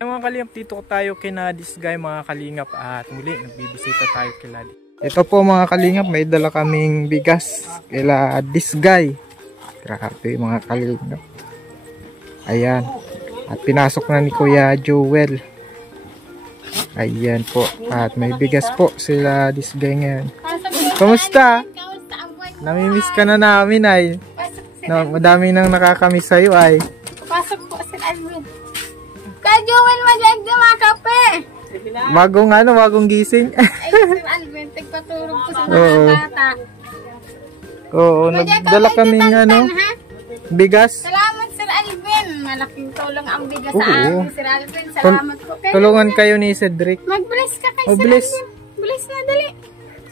Mga kalingap, dito tayo kina Disgay mga kalingap at muli nagbibisita tayo kila. Ito po mga kalingap, may dala kaming bigas kila Disgay. Grabe mga kalingap. Ayan. At pinasok na ni Kuya Joel. Ayan po. At may bigas po sila Disgay ngayon. Kamusta? Namimiss ka na namin ay. Madami nang nakakamiss sa'yo ay. Pasok po si Alvin. Kaya Joel, mga kape. Bagong gising. Ay, Sir Alvin, tigpaturog po sa mga bata. Oo, nagdala kaming bigas. Salamat, Sir Alvin. Malaking tulong ang bigas sa amin, Sir Alvin. Salamat po kayo. Tulungan kayo ni Cedric. Mag-bless ka kay Sir Alvin. Bless na, dali.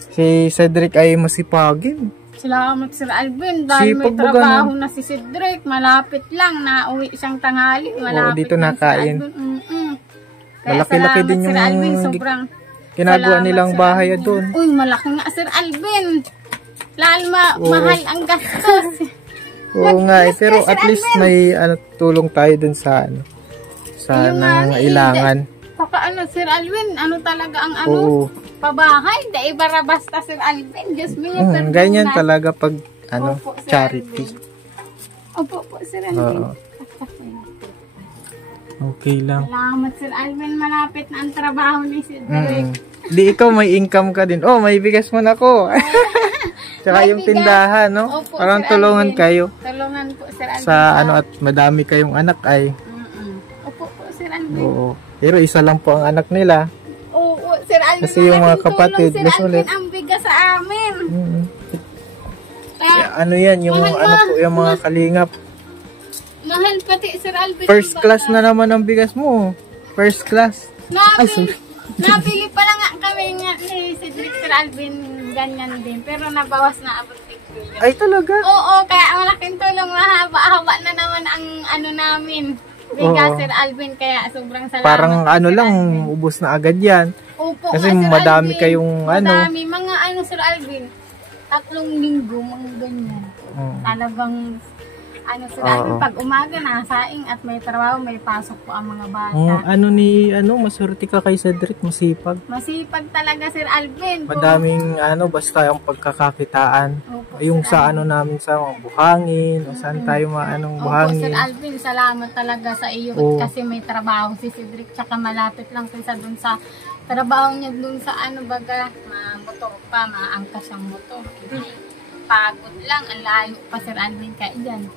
Si Cedric ay masipagin. Salamat, Sir Alvin. Dahil may trabaho na si Cedric. Malapit lang. Nauwi siyang tanghali. Malapit dito nakain. Malaki-laki din yung Alvin, ginagawa nilang bahay doon. Uy, malaki nga, Sir Alvin. Lalo mahal ang gastos. Oo nga, pero at least may tulong tayo dun sa sa nangangailangan. Saka Sir Alvin, talaga ang pabahay, da ibara basta Sir Alvin. Diyos mo yung ganyan talaga pag Opo, charity. Opo po, Sir Alvin. Okay lang. Salamat, Sir Alvin. Malapit na ang trabaho ni Cedric. Di ikaw may income ka din. Oh, may bigas mo na ako. Tsaka yung tindahan, no? Opo, parang Sir tulungan Alvin. kayo. Tulungan po, Sir Alvin. Sa at madami kayong anak ay. Opo po, Sir Alvin. Oo. Pero isa lang po ang anak nila. Oo, Sir Alvin. Kasi yung mga kapatid, Sir Alvin, ang bigas sa amin. Kaya, yan, yung yung mga kalingap. Mahal pati, Sir Alvin. First class na naman ang bigas mo. First class. Nabili pa lang nga kami ni Cedric, Sir Alvin, ganyan din. Pero nabawas na abot 8 Ay, talaga? Oo, kaya malaking tulong na haba na naman ang namin. Bigas, Sir Alvin, kaya sobrang salamat. Parang lang, ubos na agad yan. Opo, kasi madami Alvin, kayong madami, mga Sir Alvin. 3 linggo, mga ganyan. Talagang Sir Alvin, pag umaga nasaing at may trabaho, may pasok po ang mga bata. Maswerte ka kay Cedric, masipag. Masipag talaga, Sir Alvin. Madaming basta yung pagkakakitaan. Opo, yung sa namin sa mga buhangin, o saan tayo buhangin. Opo, Sir Alvin, salamat talaga sa iyo kasi may trabaho si Cedric, tsaka malapit lang kaysa dun sa trabaho niya dun sa motor pa, maangkas ang motor. Pagod lang, ang layo pa, Sir Alvin, kaya dyan.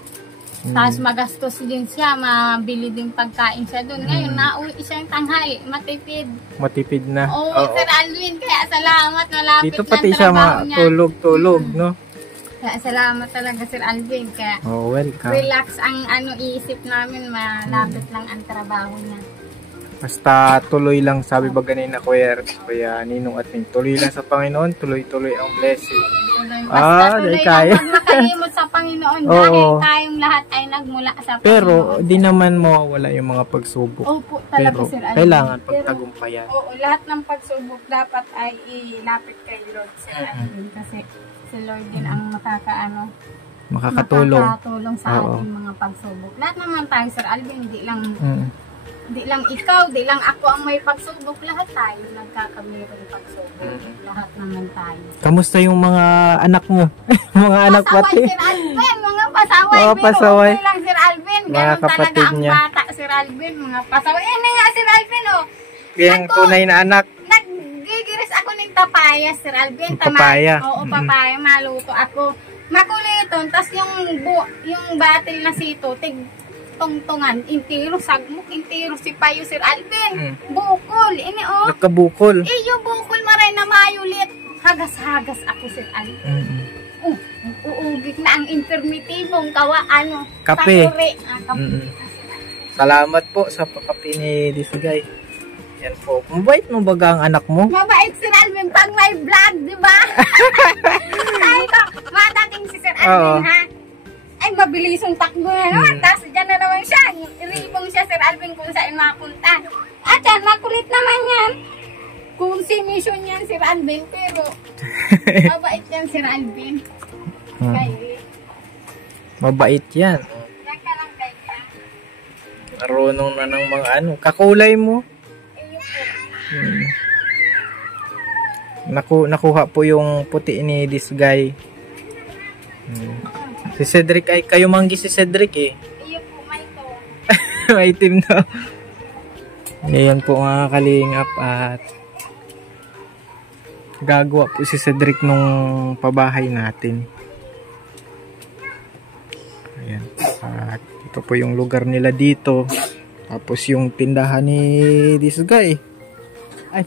Tapos magastos din siya, mabili din pagkain siya doon. Ngayon, nauwi siyang tanghali, matipid. Matipid na. Oo, Sir Alvin, kaya salamat, malapit dito pati siya matulog-tulog, no? Kaya salamat talaga, Sir Alvin, kaya welcome. Relax ang iisip namin, malapit lang ang trabaho niya. Basta tuloy lang, sabi ba ganina Kuya Ninong at Ning, tuloy lang sa Panginoon, tuloy-tuloy ang blessing. Basta tuloy lang, pag makalimot sa Panginoon, dahil tayong lahat ay nagmula sa Panginoon. Pero di naman mawawala yung mga pagsubok. Opo, talaga, Sir Alvin. Kailangan pagtagumpayan. Oo, lahat ng pagsubok dapat ay ilapit kay Lord, Sir Alvin. Kasi si Lord din ang makakatulong sa ating mga pagsubok. Lahat naman tayo, Sir Alvin, di lang ikaw, di lang ako ang may pagsubok. Lahat tayo nagkakamirong pagsubok. Lahat naman tayo. Kamusta yung mga anak mo? Mga anak pati? Sir Alvin, mga pasaway. Pasaway. Pero lang, Sir Alvin. Ganun talaga ang bata, Sir Alvin. Mga pasaway. Nga, Sir Alvin, yung tunay na anak. Naggigiris ako ng papaya, Sir Alvin. Papaya? Oo, papaya. Maluto ako. Makuliton. Tapos yung batil na sito, tungtungan, intiro, sagmuk, intiro si Payo, Sir Alvin. Bukol, Nagkabukol. Yung bukol maray na mayulit. Hagas-hagas ako, Sir Alvin. Uugit na ang intermitibong kape. Kape. Salamat po sa pagkape ni Disgay. Yan po. Mabait mo baga ang anak mo? Mabait, Sir Alvin, pag may vlog, di ba? Ay, madating si Sir Alvin, ha? Ay, mabilisong takbo na naman. Tapos dyan na naman siya. Iribong siya, Sir Alvin, kung saan mapunta. At yan, makulit naman yan. Kung si mission yan, Sir Alvin. Pero, mabait yan, Sir Alvin. Mabait yan. Yan ka lang, kaya. Marunong na ng mga ano. Kakulay mo. Nakuha po yung puti ni this guy. Si Cedric ay kayo manggi si Cedric eh. Iyo po, may to. May team na. Ngayon po mga kalingap at gagawa po si Cedric nung pabahay natin. Ayan. At ito po yung lugar nila dito. Tapos yung tindahan ni this guy. Ay,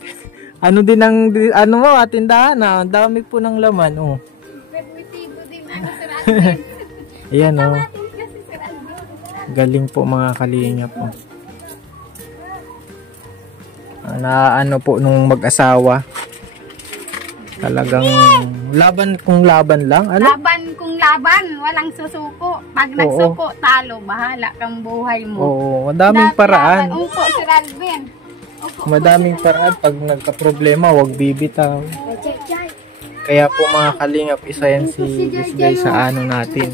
ano din ang ano mo, tindahan na. Ang dami po ng laman. Oh. Permitibo din ano Sir Alvin. Ayan oh. Kasi Sir Alvin. Galing po mga kalingap po. Na ano po nung mag-asawa. Talagang laban kung laban lang. Ano? Laban kung laban, walang susuko. Pag nagsuko, talo, bahala kang buhay mo. Oo, madaming paraan. Upo, Sir Alvin. Madaming paraan pag nagka-problema, wag bibitaw. Kaya po mga kalingap, isa yan si this guy sa ano natin.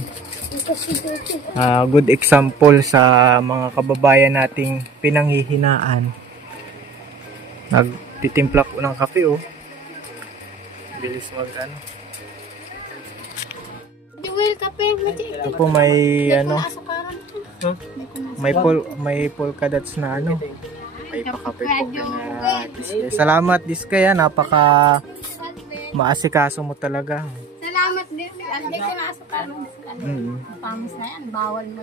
Good example sa mga kababayan nating pinanghihinaan. Nagtitimpla po ng kape oh. Bilis mag ano. Jewel, kape. Ito po may ano. May polka dots na ano. May pakape po na discay. Salamat discay, napaka maasikaso mo talaga. Salamat din. Hindi ko naasukar mo. Pamis na yan. Bawal mo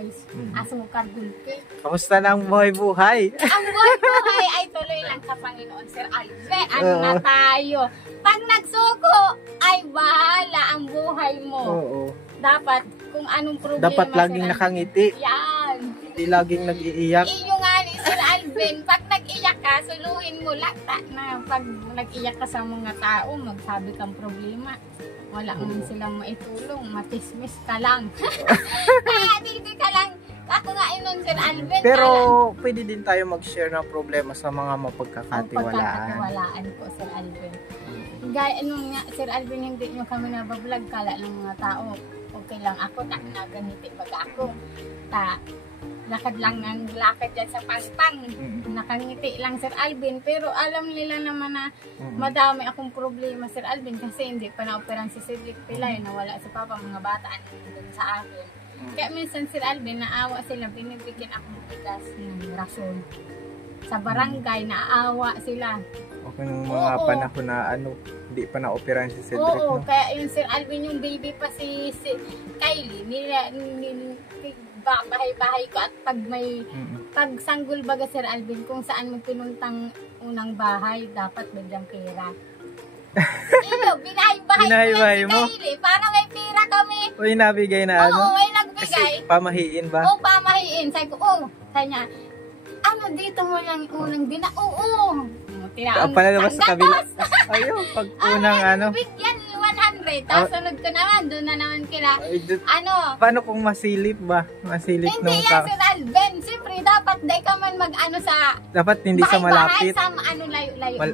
asukar gulpi. Kamusta na ang buhay-buhay? Ang buhay-buhay ay tuloy lang sa Panginoon, Sir Alve. Ano na tayo? Pag nagsuko, ay bahala ang buhay mo. Oo. Dapat, kung anong problema. Dapat laging nakangiti. Yan. Hindi laging nag-iiyak. Iyo nga ni Sir Alvin, pag nag-iyak ka, suluhin mo lang na pag nag-iyak ka sa mga tao, magsabi kang problema. Wala man silang maitulong, matismis ka lang. Kaya hindi ka lang, ako nga inon Sir Alvin. Pero pwede din tayo mag-share ng problema sa mga mapagkakatiwalaan. Pagkakatiwalaan ko Sir Alvin. Gaya nung nga Sir Alvin, hindi nyo kami nabablog, kala ng mga tao, okay lang ako, naganiti baga ako. Lakad lang ng lakad dyan sa pangpang. Nakangiti lang Sir Alvin. Pero alam nila naman na madami akong problema Sir Alvin kasi hindi pa na-operan si Cedric Pilay. Nawala si Papa, mga bata andun sa akin. Kaya minsan Sir Alvin, naawa sila. Binibigyan akong bigas ng rason. Sa barangay, naawa sila. Okay, nung mga panahon na ano, hindi pa na-operan si Cedric. Oo, no? Kaya yung Sir Alvin, yung baby pa si Kylie, bahay-bahay ko at pag may pagsanggol baga Sir Alvin kung saan mo pinuntang unang bahay dapat biglang pera. Iyo, binahay-bahay mo. Para may pera kami. Uy, nabigay na ano? Oo, may nagbigay. Kasi pamahiin ba? Oo, pamahiin. Sabi ko, sabi niya, ano dito mo lang unang oo. Panalabas sa kabila. Ayun, pag unang ano. Bigyan 100. Tapos sunod ko naman, doon na naman kila. Paano kung masilip ba? Masilip nung hindi yan Sir Alvin. Siyempre, dapat di ka man mag-ano sa dapat hindi sa malapit. Sa layo-layo man.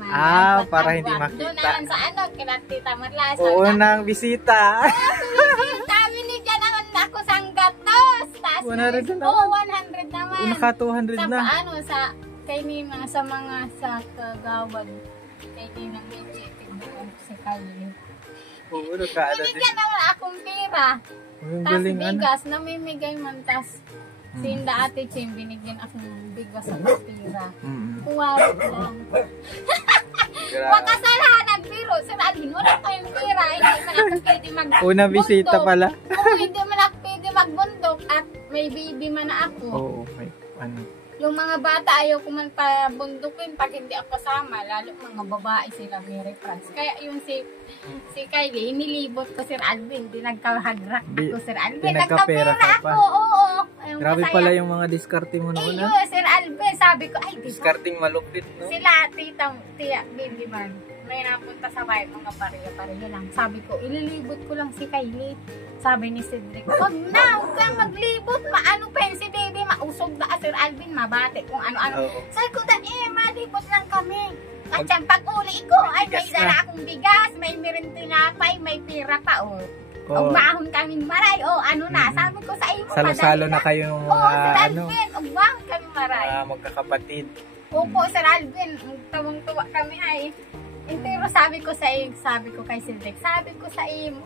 Para hindi makita. Doon naman sa kila Tita Marla. Unang bisita. Sabi ni dyan naman ako sang gatos. 100 na. Oo, 100 naman. Naka 200 na. Sa kay Nina, sa mga sa kagawad. Kay Nina Meche, si Kylie. Oo, nakaano din. Binigyan naman akong pera. Tas bigas, namimigay man. Tas sinda Ate Chin, binigyan akong bigas sa pera. Kuwarap lang. Makasalahan nagbiro. Sir Alvin, wala kayong pera. Hindi man ako pwede magbundok. Una bisita pala. Oo, hindi man ako pwede magbundok. At may baby man na ako. Oo, may ano. Yung mga bata, ayaw ko man pabundukin pag hindi ako kasama. Lalo mga babae sila, Mary France. Kaya yung si Kylie, inilibot ko Sir Alvin. Di nagkahagrak ako Sir Alvin. Nagkapera ka pa. Oo. Grabe pala yung mga diskarte mo noon. Sir Alvin, sabi ko, ay, diskarting malupit, no? Sila, Tia, baby man. May napunta sa bahay, mga pareha lang. Sabi ko, ililibot ko lang si Kylie. Sabi ni Cedric, huwag na, huwag kang maglibot. Maano pa yun si baby, mausog na Sir Alvin, mabate kung ano-ano. Sabi ko, malibot lang kami. At siyang pag-uli ko, ay may dala akong bigas, may tinapay, may pira pa. Oo. Ugbahon kaming maray. O ano na, sabi ko sa iyo. Salo-salo na kayo ng Oo, mga Sir ano, Alvin, ugbahon kami maray. magkakapatid. Opo, Sir Alvin, tawang-tuwa kami ay. Pero sabi ko sa iyo, sabi ko kay Cedric, sabi ko sa iyo,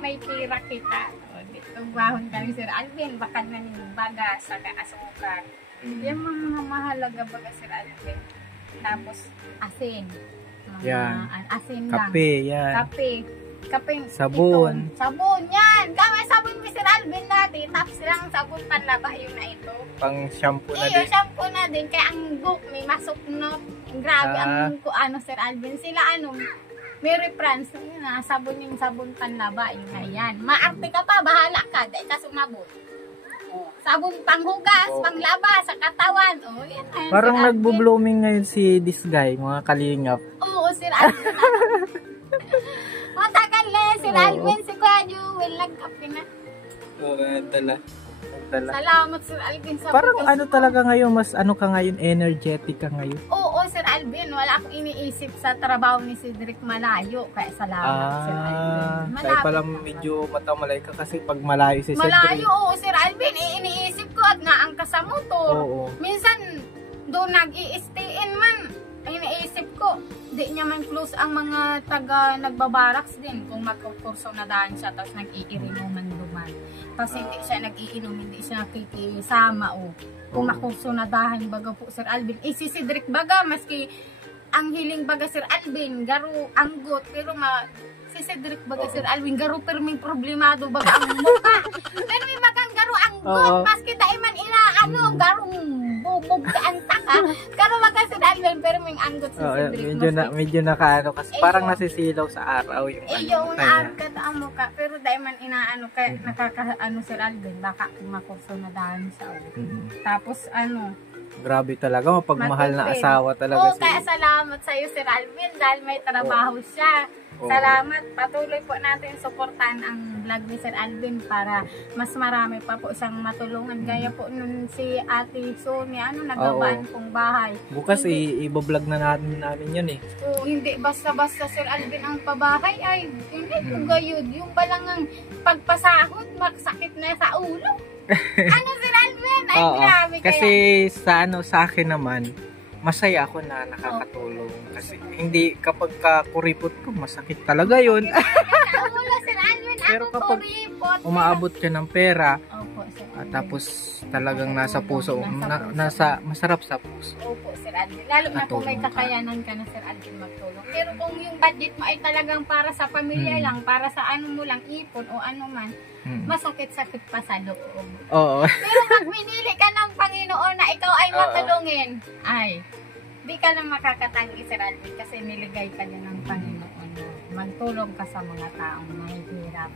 may pira kita. Ugbahon kami, Sir Alvin, bakal na baga, saka asukar. Yung mga mahalaga baga, Sir Alvin. Tapos, asin. Yan. Asin lang. Kape, yan. Kape. Sabon. Sabon, yan. Kami sabon ni Sir Alvin natin. Tapos silang sabon panlaba yun na ito. Pang shampoo na Iyo, din. shampoo na din. Kaya ang book, may masok na. Grabe, ang Sir Alvin. Sila Mary France, yun na, sabon yung sabon panlaba. Yun na yan. Maarte ka pa, bahala ka. Dahil ka sumabot. Sabon panghugas, panglaba, sa katawan. Oh, yan na, Parang Sir Alvin. nagbo-blooming ngayon si this guy, mga kalingap. Oo, Sir Alvin. Matagal na yan, Sir Alvin. Si Kuya Jewel, nagkape na. Oo, dala. Salamat, Sir Alvin. Sa Parang pagkas- ano talaga ngayon, mas ano ka ngayon, energetic ka ngayon. Oo, Sir Alvin. Wala akong iniisip sa trabaho ni Cedric malayo. Kaya salamat, Sir Alvin. Kaya pala medyo matamalay ka kasi pag malayo si Cedric. Malayo, oo, Sir Alvin. Iniisip ko at naangka sa motor. Oo. Minsan, doon nag-i-stayin man. Iniisip ko, di niya man close ang mga taga nagbabaraks din. Kung magkukurso na daan siya, tapos nag-iirinom man duman. Tapos hindi siya nag-iinom, hindi siya nakikisama. Kung makurso na dahan baga po, Sir Alvin. Si Cedric baga, maski ang hiling baga, Sir Alvin, garo, anggot, pero si Cedric baga, Sir Alvin, garo, pero may problemado baga ang mukha. Pero may bagang garo, anggot, maski dahil man garong bubog ka ang taka. Garo baga, Sir Alvin, pero may anggot si Cedric. Medyo nakaano kasi parang nasisilaw sa araw yung yung naarkat ang mukha, pero dahil man inaano, kaya nakakaano, Sir Alvin, baka makurso na dahan siya. Tapos grabe talaga, mapagmahal na asawa talaga. Oo, kaya salamat sa iyo, Sir Alvin, dahil may trabaho siya. Salamat. Patuloy po natin suportahan ang vlog ni Sir Alvin para mas marami pa po siyang matulungan. Gaya po nun si Ate Sonia, nagabaan pong bahay. Bukas i-vlog na namin yun eh. Oo, hindi basta-basta, Sir Alvin, ang pabahay ay hindi po gayud. Yung balangang pagpasahod, magsakit na sa ulo. Sir Alvin? Ay, grabe. Kasi sa akin naman, masaya ako na nakakatulong. Kasi hindi, kapag kuripot ko, masakit talaga yun. Sa ulo, Sir Alvin, pero ako kapag kuripot. umaabot ka ng pera, Opo, Sir Alvin. tapos talagang nasa puso, masarap sa puso. Opo, Sir Alvin. Lalo na kung may kakayanan ka na, Sir Alvin, magtulong. Pero kung yung budget mo ay talagang para sa pamilya lang, para sa ano mo lang, ipon o ano man, masakit-sakit pa sa loob. Oo. Pero pag pinili ka ng Panginoon na ikaw ay matulungin, ay, di ka na makakatanggi, Sir Alvin, kasi niligay ka din ng Panginoon. Magtulong ka sa mga taong mahihirap.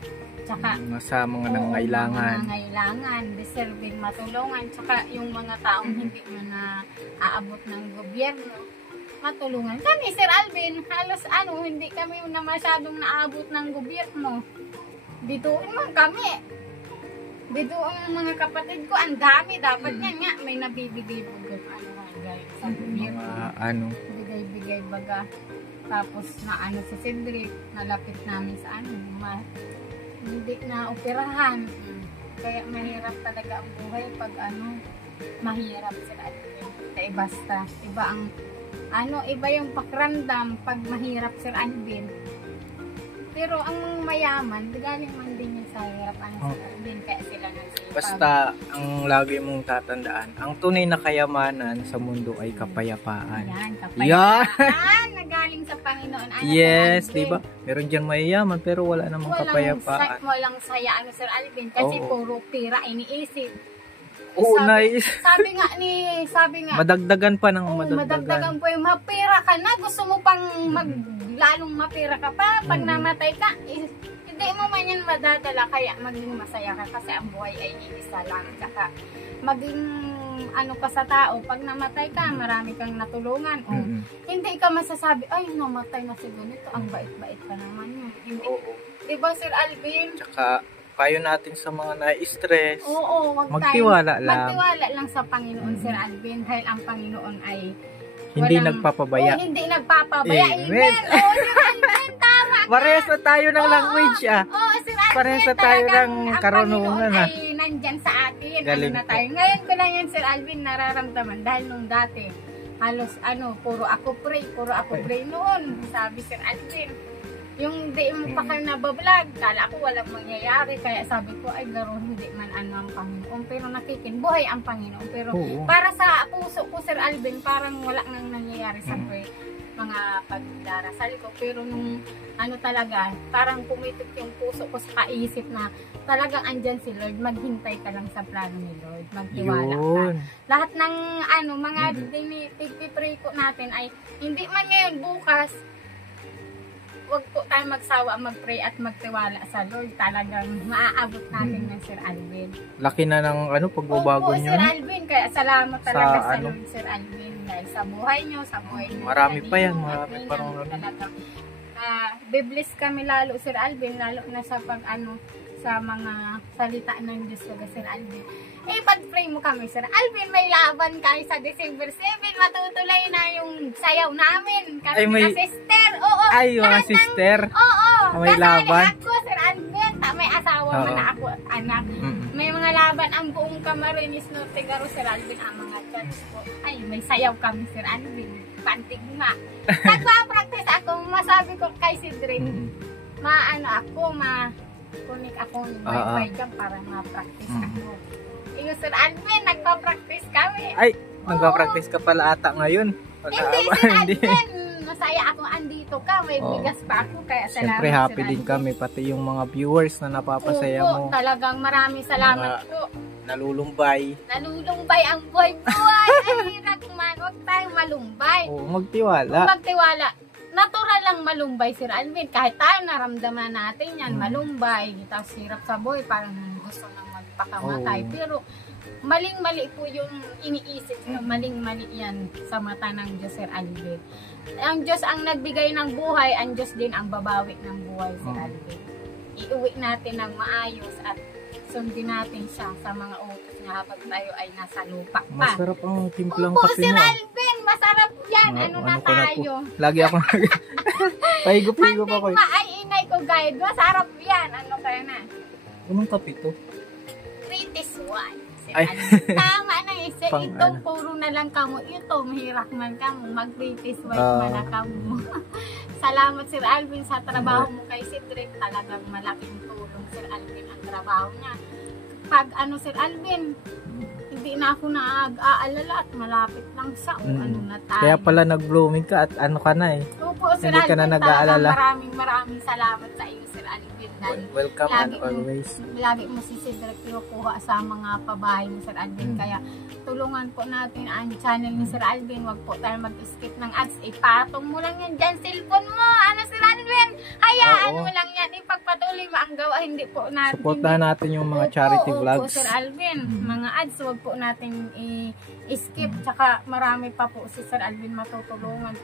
Tsaka, sa mga nangangailangan. Mga nangangailangan, deserving matulungan. Tsaka yung mga taong hindi mo na aabot ng gobyerno, matulungan. Kami, Sir Alvin, halos hindi kami na masyadong naabot ng gobyerno. Dituin man kami. Dito ang mga kapatid ko, ang dami. Dapat nga, may nabibigay po doon. Sa gobyerno. Bigay-bigay baga. Tapos na si Cedric, nalapit namin sa hindi na operahan. Kaya mahirap talaga ang buhay pag mahirap, Sir Alvin. Kaya basta, iba ang iba yung pakiramdam pag mahirap, Sir Alvin. Pero ang mayaman, galing man din yun sa hirap, Sir Alvin, kaya sila nagsipag. Basta, ang lagi mong tatandaan, ang tunay na kayamanan sa mundo ay kapayapaan. Yan, kapayapaan na galing sa Panginoon. Yes, diba? Meron dyan mayayaman, pero wala namang kapayapaan. Walang saya, Sir Alvin, kasi puro pira iniisip. Nice. Sabi nga, madagdagan pa ng madagdagan po yung mapira ka na, gusto mo pang lalong mapira ka pa, pag namatay ka, hindi mo man yan madadala, kaya maging masaya ka kasi ang buhay ay iisa lang. Tsaka maging ka sa tao, pag namatay ka, marami kang natulungan. Hindi ka masasabi, ay namatay na si ganito, ang bait-bait pa naman yun. Hindi. Diba, Sir Alvin? Tsaka payo natin sa mga na-stress. Magtiwala lang. Magtiwala lang sa Panginoon, Sir Alvin, dahil ang Panginoon ay hindi nagpapabaya. Hindi nagpapabaya. Amen. Sir Alvin, tama ka. Parehas na tayo ng language, Sir Alvin. parehas na tayo talagang ng ang karunungan, Panginoon ha? ay nandyan sa atin. Galing ano na po. tayo. Ngayon ko lang yan, Sir Alvin, nararamdaman. Dahil nung dati, halos puro ako pray noon. Sabi Sir Alvin, yung di mo pa kayo nabablog, kala ko walang mangyayari. Kaya sabi ko, ay garo, hindi man ang Panginoon. Pero buhay ang Panginoon. Pero Oo. para sa puso ko, Sir Alvin, parang wala nang nangyayari sa mga pagdarasal ko. Pero nung talaga, parang pumitik yung puso ko sa kaisip na talagang andyan si Lord, maghintay ka lang sa plano ni Lord, magtiwala ka. Yun. Lahat ng mga pray ko natin ay hindi man ngayon, bukas, wag po tayo magsawa mag-pray at magtiwala sa Lord. Talagang maaabot natin ng Sir Alvin. Laki na ng pagbabago Opo, niyo. Sir Alvin, kaya salamat talaga sa ano? Lord, Sir Alvin. Dahil sa buhay nyo, sa buhay nyo. Marami pa yan, At marami ninang pa rin ano. talagang, bibless kami lalo, Sir Alvin, lalo na sa sa mga salita ng Diyos ko, Sir Alvin. Pag-pray mo kami, Sir Alvin, may laban kayo sa December 7, matutuloy na yung sayaw namin. Kami Ay, may- mga sister, oo. Ay, mga lahat ng- sister. Oo. May Kasali laban. ako, Sir Alvin. May asawa man Oo. na ako, anak. May mga laban ang buong Camarines Norte, Garo, Sir Alvin, ang mga church ko. Ay, may sayaw kami, Sir Alvin. Pantigma. Nagpa-practice ako, masabi ko kay si Dre, kunik ako ng wifi dyan para ma-practice ako. Yung Sir Alvin, nagpa-practice kami. Ay, nagpa-practice ka pala ata ngayon. Wala Hindi, ba? Sir Hindi. Alvin, masaya ako andito ka. May Oo. bigas pa ako, kaya salamat, Siyempre happy Sir din Alvin. kami, pati yung mga viewers na napapasaya Opo, mo. talagang maraming salamat Mga- po. Nalulumbay. Nalulumbay ang buhay-buhay. Ay, hirap man. Huwag tayong malumbay. Oo, Kung magtiwala. magtiwala, natural lang malumbay, Sir Alvin. Kahit tayo naramdaman natin yan, malumbay. Tapos hirap sa buhay, parang gusto nang magpakamatay. Oo. Pero maling-mali po yung iniisip nyo. Maling-mali yan sa mata ng Diyos, Sir Alvin. Ang Diyos ang nagbigay ng buhay, ang Diyos din ang babawi ng buhay, Sir Alvin. Iuwi natin ng maayos at sundin natin siya sa mga utos niya habang tayo ay nasa lupa pa. Masarap ang timplang Opo, kape Sir mo. Alvin, masarap yan. Ah, Ano na ko na po. tayo? Lagi ako pahigo-higo pa ko. Mantigma ay inay ko guide. Masarap yan. Ano kaya na? Anong kape to? British one. Sir Ay. Alvin. Tama na isa. Pang Itong ano. puro na lang kamo. Ito, mahirap man kamo. Mag-British white Ah. man na kamo. Salamat, Sir Alvin, sa trabaho mo kay Cedric. Talagang malaking tulong, Sir Alvin, ang trabaho niya. Pag Sir Alvin, hindi na ako naag-aalala at malapit lang siya. O ano na tayo. Kaya pala nag-blooming ka at ano ka na eh. Opo, Sir Hindi ka na Alvin, nag-aalala. talagang maraming salamat sa iyo, Sir Alvin. Dahil Welcome lagi and always. lagi mo si Cedric kinukuha sa mga pabahay mo, Sir Alvin. Mm. Kaya tulungan po natin ang channel ni Sir Alvin. Huwag po tayo mag-skip ng ads. Ipatong mo lang yan dyan, cellphone mo. Sir Alvin? Hayaan Oo. mo lang yan. Ipagpatuloy mo ang gawa. Hindi po natin. Supportahan natin yung mga charity Opo, vlogs. Sir Alvin. Mga ads, huwag po natin i-skip. Tsaka marami pa po si Sir Alvin matutulungan.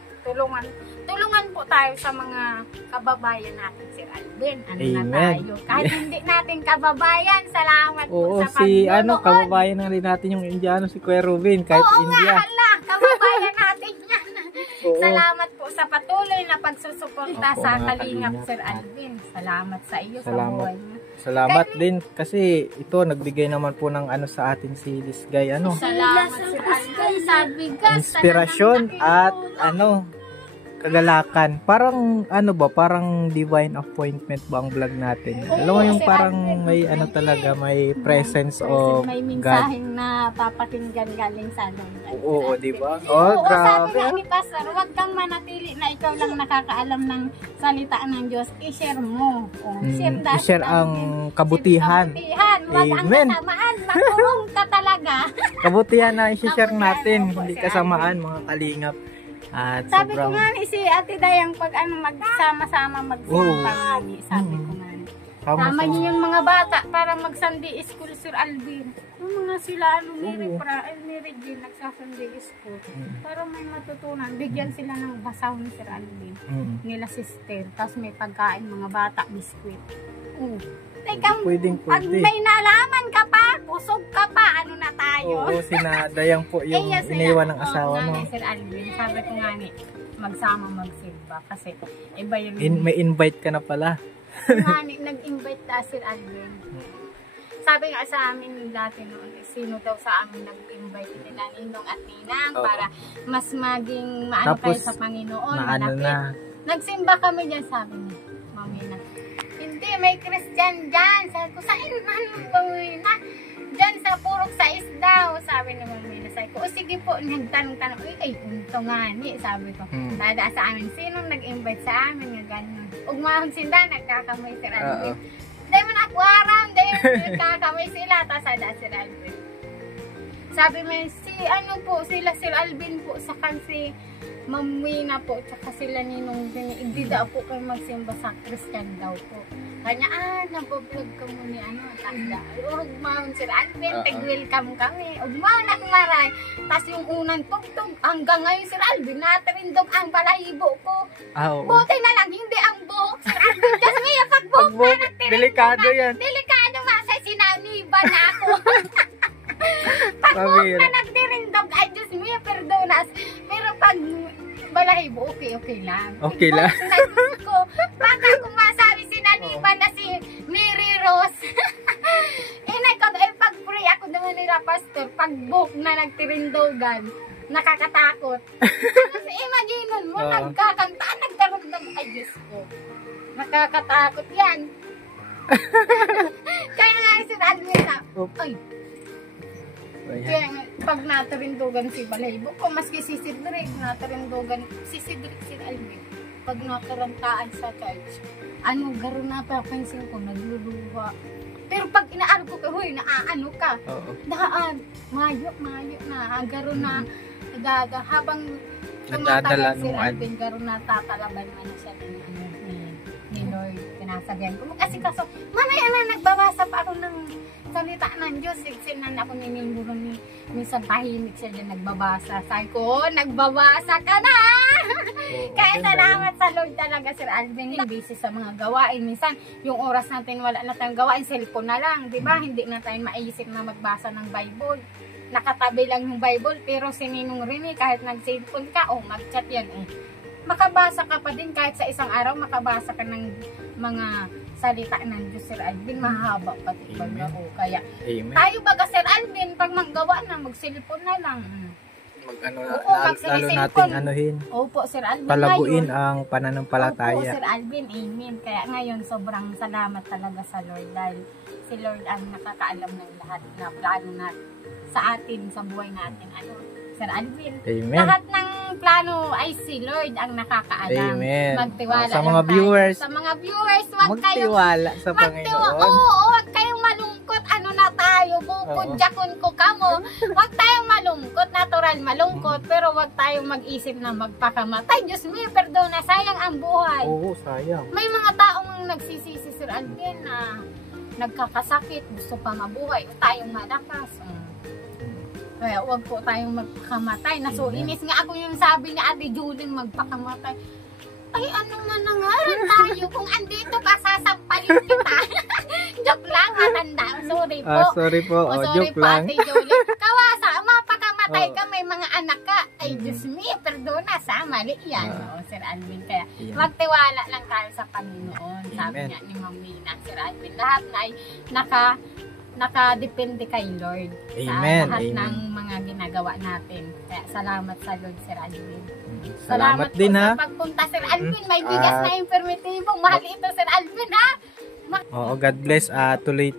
Tulungan po tayo sa mga kababayan natin, Sir Alvin. Ano na Amen. tayo? Kahit hindi natin kababayan, salamat po Oo, sa si pagnunood. kababayan na rin natin yung Indiano, si Kuya Ruben, kahit Oo India. nga, hala, kababayan natin yan. Oo. Salamat po sa patuloy na pagsusuporta Opo, sa mga Kalingap, Kalingap. Sir Alvin. Salamat sa iyo sa Salamat. buhay mo. Salamat din kasi ito nagbigay naman po ng ano sa atin si this guy Salamat, Sir Alvin, sa bigas. inspirasyon Talagang at kagalakan. Parang parang divine appointment ba ang vlog natin? Oo, Alam mo yung Sir parang Alvin, may talaga, may presence of may God. mensaheng na papakinggan galing sa Lord. Oo, di ba? Oo, Oh, sabi grabe. nga ni Pastor, huwag kang manatili na ikaw lang nakakaalam ng salita ng Diyos. I-share mo. I-share ang kabutihan. Huwag ang Amen. kasamaan. Makulong ka talaga. Kabutihan na i-share Kabutihan, natin, opo, hindi Sir kasamaan mga kalingap. At Sabi ko sobrang nga ni si Ate Dayang pag magsama-sama magsama sabi ko nga ni. Tama niyo yung mga bata para mag-Sunday school, Sir Alvin. Yung mga sila, ni Regine, nagsa-Sunday school. Para may matutunan. Bigyan sila ng basahon, Sir Alvin. Nila sister. Tapos may pagkain mga bata, biskwit. Teka, Pwedeng pag pwede. may nalaman ka pa, kusog ka pa, ano na tayo? Oo, sinadayang po yung yes, iniwan ng asawa nga mo. ni Sir Alvin, sabi ko nga ni, magsama magsilba kasi iba yung... May invite ka na pala. nga ni, nag-invite na Sir Alvin. Sabi nga sa amin dati noon, sino daw sa amin nag-invite nila Ninong at Ninang para mas maging maano kayo sa Panginoon. Maano na. Nagsimba kami dyan, sabi niya, Mamina. Hindi, may Christian dyan. Sabi ko, saan man Mamina? Dyan sa purok sa isdaw, sabi ni Mamina. Sabi ko, o sige po, nagtanong-tanong, ay, unto nga ni, sabi ko. Dada sa amin, sinong nag-invite sa amin, nga gano'n. Ugmahon sinda, nagkakamay Sir Alvin. Dahil man akwaram, dahil nagkakamay sila, tapos ada Sir Alvin. Sabi mo, sila Sir Alvin po, saka si Ma'am Wina po, tsaka sila Ninong Dini, hindi daw po kayo magsimba sa Christian daw po. Kanya, nabablog ka mo ni tanda. Ugmahon Sir Alvin, tag-welcome kami. Ugmahon at maray. Tapos yung unang tugtog, hanggang ngayon Sir Alvin, natarindog ang balahibo ko. Buti na lang, hindi ang buhok Sir Alvin. Just may pagbuhok na nagtirindog. Delikado yan. Delikado ba? Sa sinaniba na ako. Pagbuhok na nagtirindog, ay Diyos may perdonas. Pero pag balahibo, okay lang. Okay lang. Ko, baka kung masabi sinaniba na si Mary Rose. Pag-pray ako naman nila, Pastor, pag buhok na nagtirindogan, nakakatakot. Kasi imagine mo, nagkakanta, nagdarugdag, ay Diyos ko. Nakakatakot yan. Kaya nga si Alvin na, ay, kaya pag natarindugan si Balaybo ko, maski si Cedric, natarindugan si Cedric si Alvin. Pag nakarantaan sa church, garo na papansin ko, nagluluha. Pero pag inaano ko, huy, naaano ka. Daan, mayo na, garo na, habang tumatagal si Alvin, garo na tatalaban man siya ni Lord. Pinasabihan ko, kasi kaso, mamaya na nagbabasa pa ako ng salita ng Diyos. Sinan ako nininduro ni minsan tahimik siya dyan nagbabasa. Sabi ko, nagbabasa ka na! Kaya salamat sa Lord talaga, Sir Alvin. Busy sa mga gawain. Minsan, yung oras natin wala na tayong gawain, cellphone na lang. Diba? Hindi na tayo maisip na magbasa ng Bible. Nakatabi lang yung Bible, pero sininong rin kahit nag-cellphone ka, mag-chat yan. Makabasa ka pa din kahit sa isang araw, makabasa ka ng mga salita ng Diyos, Sir Alvin, mahaba pati baga o kaya. Tayo baga, Sir Alvin, pag manggawa na, mag-cellphone na lang. Lalo nating anuhin. Opo, Sir Alvin. Palaguin ang pananampalataya. Opo, Sir Alvin, amen. Kaya ngayon, sobrang salamat talaga sa Lord dahil si Lord ang nakakaalam ng lahat na plano natin sa atin, sa buhay natin. Sir Alvin. Amen. Lahat ng plano ay si Lord ang nakakaalam. Amen. Magtiwala sa mga viewers. Sa mga viewers, wag kayong magtiwala sa Panginoon. Wag kayong malungkot. Ano na tayo? Bukod ko kamo. Wag tayong malungkot. Natural malungkot. Pero wag tayong mag-isip na magpakamatay. Diyos mo, perdona. Sayang ang buhay. Oo, sayang. May mga taong nagsisisi, Sir Alvin, na nagkakasakit. Gusto pa mabuhay. O tayong malakas. Kaya huwag po tayong magpakamatay. Nasuinis nga ako yung sabi ni Ate Julie magpakamatay. Ay, ano na nangaran tayo? Kung andito ka, sasampalin kita. Joke lang, matanda. Sorry po. Sorry po. Sorry joke po, lang. Ate Julie. Kawasa, mapakamatay ka, may mga anak ka. Ay, Diyos me, perdona sa mali yan. Sir Alvin. Kaya magtiwala lang tayo sa Panginoon. Sabi nga ni Mamina, Sir Alvin. Lahat na ay nakadepende kay Lord. Amen. Sa lahat Amen. ng mga ginagawa natin. Kaya salamat sa Lord, Sir Alvin. Salamat din, ha? Sa pagpunta, Sir Alvin. May bigas na informatibo. Mahal ito, Sir Alvin, ha? Oo, God bless.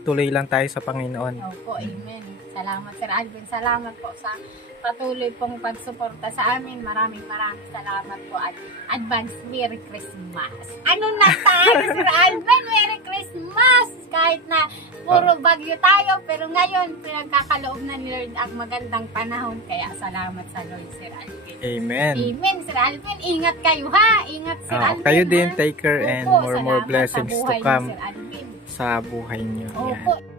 Tuloy lang tayo sa Panginoon. Opo, amen. Salamat, Sir Alvin. Salamat po sa patuloy pong pagsuporta sa amin. Maraming salamat po at advance Merry Christmas. Ano na tayo, Sir Alvin? Merry Christmas! Kahit na puro bagyo tayo, pero ngayon pinagkakaloob na ni Lord ang magandang panahon. Kaya salamat sa Lord, Sir Alvin. Amen. Amen, Sir Alvin. Ingat kayo, ha? Ingat, Sir Alvin. Kayo din, ha? take care and Opo, more blessings to come Sir Alvin. sa buhay niyo. Opo.